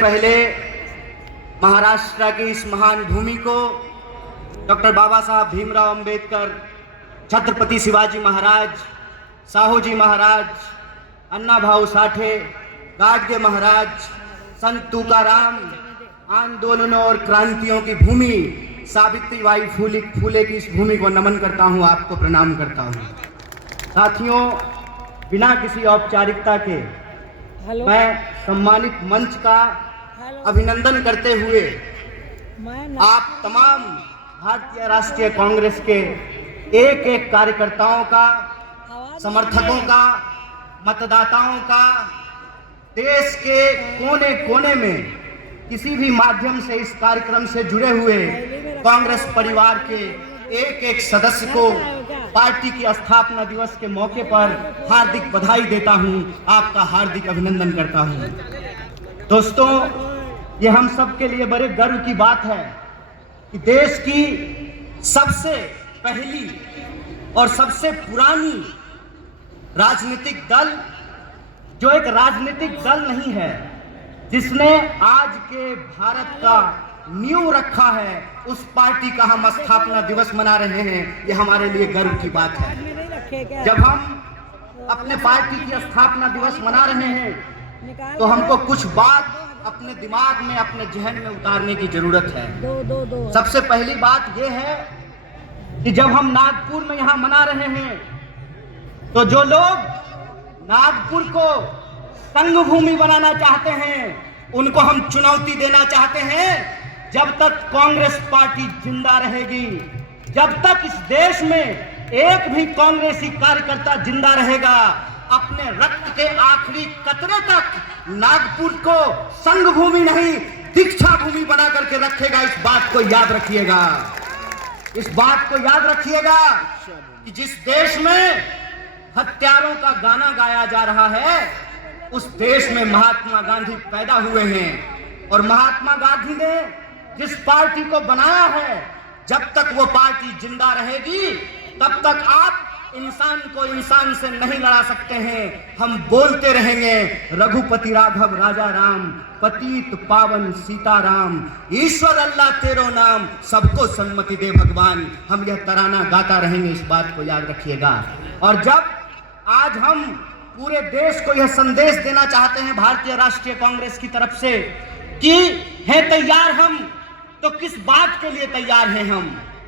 पहले महाराष्ट्र की इस महान भूमि को डॉक्टर बाबा साहब भीमराव अंबेडकर, छत्रपति शिवाजी महाराज, साहूजी महाराज, अन्ना भाऊ साठे, गाडगे महाराज, संत तुकाराम, आंदोलनों और क्रांतियों की भूमि सावित्रीबाई फूले की इस भूमि को नमन करता हूं, आपको प्रणाम करता हूं। साथियों, बिना किसी औपचारिकता के मैं सम्मानित मंच का अभिनंदन करते हुए आप तमाम भारतीय राष्ट्रीय कांग्रेस के एक एक कार्यकर्ताओं का, समर्थकों का, मतदाताओं का, देश के कोने कोने में किसी भी माध्यम से इस कार्यक्रम से जुड़े हुए कांग्रेस परिवार के एक एक सदस्य को पार्टी की स्थापना दिवस के मौके पर हार्दिक बधाई देता हूं, आपका हार्दिक अभिनंदन करता हूं। दोस्तों, ये हम सब के लिए बड़े गर्व की बात है कि देश की सबसे पहली और सबसे पुरानी राजनीतिक दल, जो एक राजनीतिक दल नहीं है, जिसने आज के भारत का नींव रखा है, उस पार्टी का हम स्थापना दिवस मना रहे हैं। ये हमारे लिए गर्व की बात है। जब हम अपने पार्टी की स्थापना दिवस मना रहे हैं तो हमको कुछ बात अपने दिमाग में, अपने जहन में उतारने की जरूरत है। सबसे पहली बात यह है कि जब हम नागपुर में यहाँ मना रहे हैं तो जो लोग नागपुर को संघ भूमि बनाना चाहते हैं, उनको हम चुनौती देना चाहते हैं, जब तक कांग्रेस पार्टी जिंदा रहेगी, जब तक इस देश में एक भी कांग्रेसी कार्यकर्ता जिंदा रहेगा, अपने रक्त के आखिरी कतरे तक नागपुर को संघ भूमि नहीं, दीक्षा भूमि बना करके रखेगा। इस बात को याद रखिएगा, इस बात को याद रखिएगा कि जिस देश में हत्यारों का गाना गाया जा रहा है, उस देश में महात्मा गांधी पैदा हुए हैं। और महात्मा गांधी ने जिस पार्टी को बनाया है, जब तक वो पार्टी जिंदा रहेगी, तब तक आप इंसान को इंसान से नहीं लड़ा सकते हैं। हम बोलते रहेंगे, रघुपति राघव राजा राम, पतित पावन सीताराम, ईश्वर अल्लाह तेरो नाम, सबको सन्मति दे भगवान। हम यह तराना गाता रहेंगे, इस बात को याद रखिएगा। और जब आज हम पूरे देश को यह संदेश देना चाहते हैं भारतीय राष्ट्रीय कांग्रेस की तरफ से कि है तैयार हम, तो किस बात के लिए तैयार हैं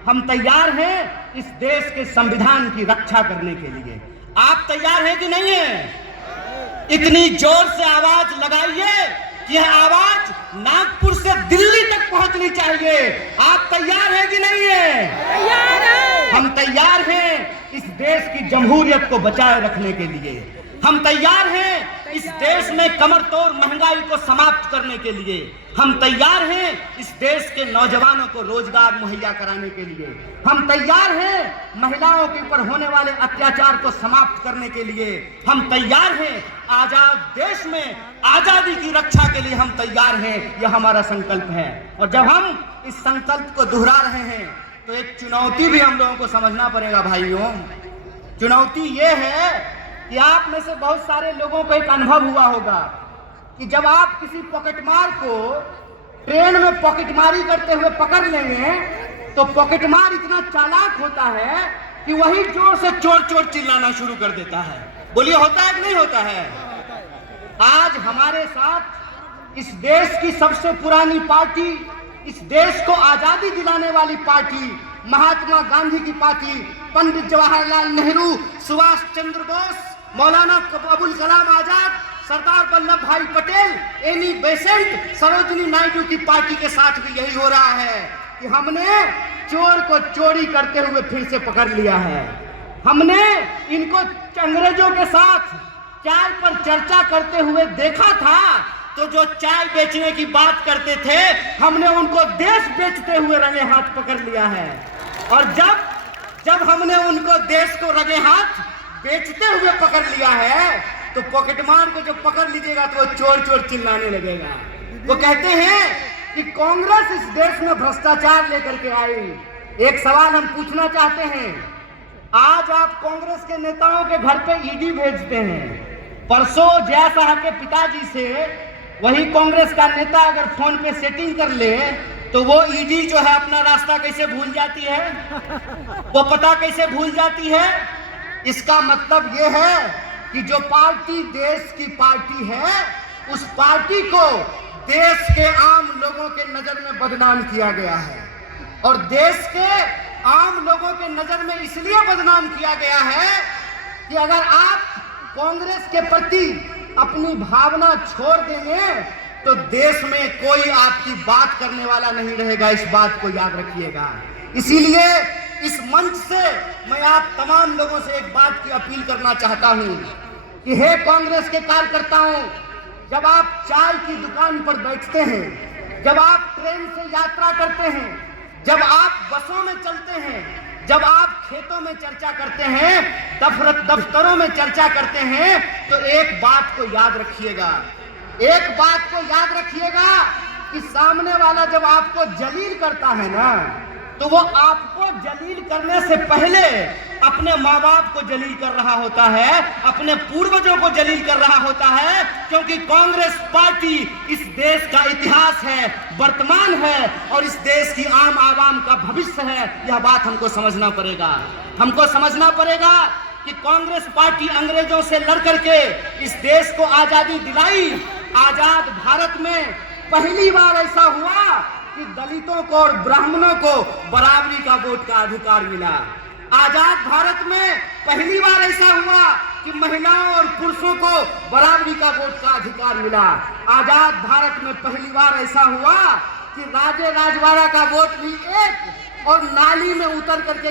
हम तैयार हैं इस देश के संविधान की रक्षा करने के लिए। आप तैयार हैं कि नहीं है? इतनी जोर से आवाज लगाइए कि यह आवाज नागपुर से दिल्ली तक पहुंचनी चाहिए। आप तैयार हैं कि नहीं है? तैयार है। हम तैयार हैं इस देश की जमहूरियत को बचाए रखने के लिए। हम तैयार हैं इस देश में कमर तोड़ महंगाई को समाप्त करने के लिए। हम तैयार हैं इस देश के नौजवानों को रोजगार मुहैया कराने के लिए। हम तैयार हैं महिलाओं के ऊपर होने वाले अत्याचार को समाप्त करने के लिए। हम तैयार हैं आजाद देश में आजादी की रक्षा के लिए। हम तैयार हैं, यह हमारा संकल्प है। और जब हम इस संकल्प को दोहरा रहे हैं तो एक चुनौती भी हम लोगों को समझना पड़ेगा भाइयों। चुनौती ये है कि आप में से बहुत सारे लोगों को एक अनुभव हुआ होगा कि जब आप किसी पॉकेटमार को ट्रेन में पॉकेटमारी करते हुए पकड़ लेंगे तो पॉकेटमार इतना चालाक होता है कि वही जोर से चोर चोर चिल्लाना शुरू कर देता है। बोलिए, होता है कि नहीं होता है? आज हमारे साथ इस देश की सबसे पुरानी पार्टी, इस देश को आजादी दिलाने वाली पार्टी, महात्मा गांधी की पार्टी, पंडित जवाहरलाल नेहरू, सुभाष चंद्र बोस, मौलाना अबुल कलाम आजाद, सरदार वल्लभ भाई पटेल, एनी बेसेंट, सरोजिनी नायडू की पार्टी के साथ भी यही हो रहा है कि हमने चोर को चोरी करते हुए फिर से पकड़ लिया है। हमने इनको अंग्रेजों के साथ चाय पर चर्चा करते हुए देखा था, तो जो चाय बेचने की बात करते थे, हमने उनको देश बेचते हुए रंगे हाथ पकड़ लिया है। और जब हमने उनको देश को रंगे हाथ बेचते हुए पकड़ लिया है, तो पॉकेटमार को जब पकड़ लीजिएगा तो वो चोर चोर चिल्लाने लगेगा। वो कहते हैं कि कांग्रेस इस देश में भ्रष्टाचार लेकर के आई। एक सवाल हम पूछना चाहते हैं, आज आप कांग्रेस के नेताओं के घर पे ईडी भेजते हैं। परसों जया साहब के पिताजी से वही कांग्रेस का नेता अगर फोन पे सेटिंग कर ले तो वो ईडी जो है अपना रास्ता कैसे भूल जाती है, वो पता कैसे भूल जाती है। इसका मतलब ये है कि जो पार्टी देश की पार्टी है, उस पार्टी को देश के आम लोगों के नजर में बदनाम किया गया है। और देश के आम लोगों के नजर में इसलिए बदनाम किया गया है कि अगर आप कांग्रेस के प्रति अपनी भावना छोड़ देंगे तो देश में कोई आपकी बात करने वाला नहीं रहेगा। इस बात को याद रखिएगा। इसीलिए इस मंच से मैं आप तमाम लोगों से एक बात की अपील करना चाहता हूं कि हे कांग्रेस के कार्यकर्ताओं, जब आप चाय की दुकान पर बैठते हैं, जब आप ट्रेन से यात्रा करते हैं, जब आप बसों में चलते हैं, जब आप खेतों में चर्चा करते हैं, दफ्तरों में चर्चा करते हैं, तो एक बात को याद रखिएगा, एक बात को याद रखिएगा कि सामने वाला जब आपको जलील करता है ना, तो वो आपको जलील करने से पहले अपने माँ बाप को जलील कर रहा होता है, अपने पूर्वजों को जलील कर रहा होता है। क्योंकि कांग्रेस पार्टी इस देश का इतिहास है, वर्तमान है और इस देश की आम आवाम का भविष्य है। यह बात हमको समझना पड़ेगा। हमको समझना पड़ेगा कि कांग्रेस पार्टी अंग्रेजों से लड़ करके इस देश को आजादी दिलाई। आजाद भारत में पहली बार ऐसा हुआ कि दलितों को और ब्राह्मणों को बराबरी का वोट का अधिकार मिला। आजाद भारत में पहली बार ऐसा हुआ कि महिलाओं और पुरुषों को बराबरी का वोट का अधिकार मिला। आजाद भारत में पहली बार ऐसा हुआ कि राजे राजवाड़ा का वोट भी एक और नाली में उतर करके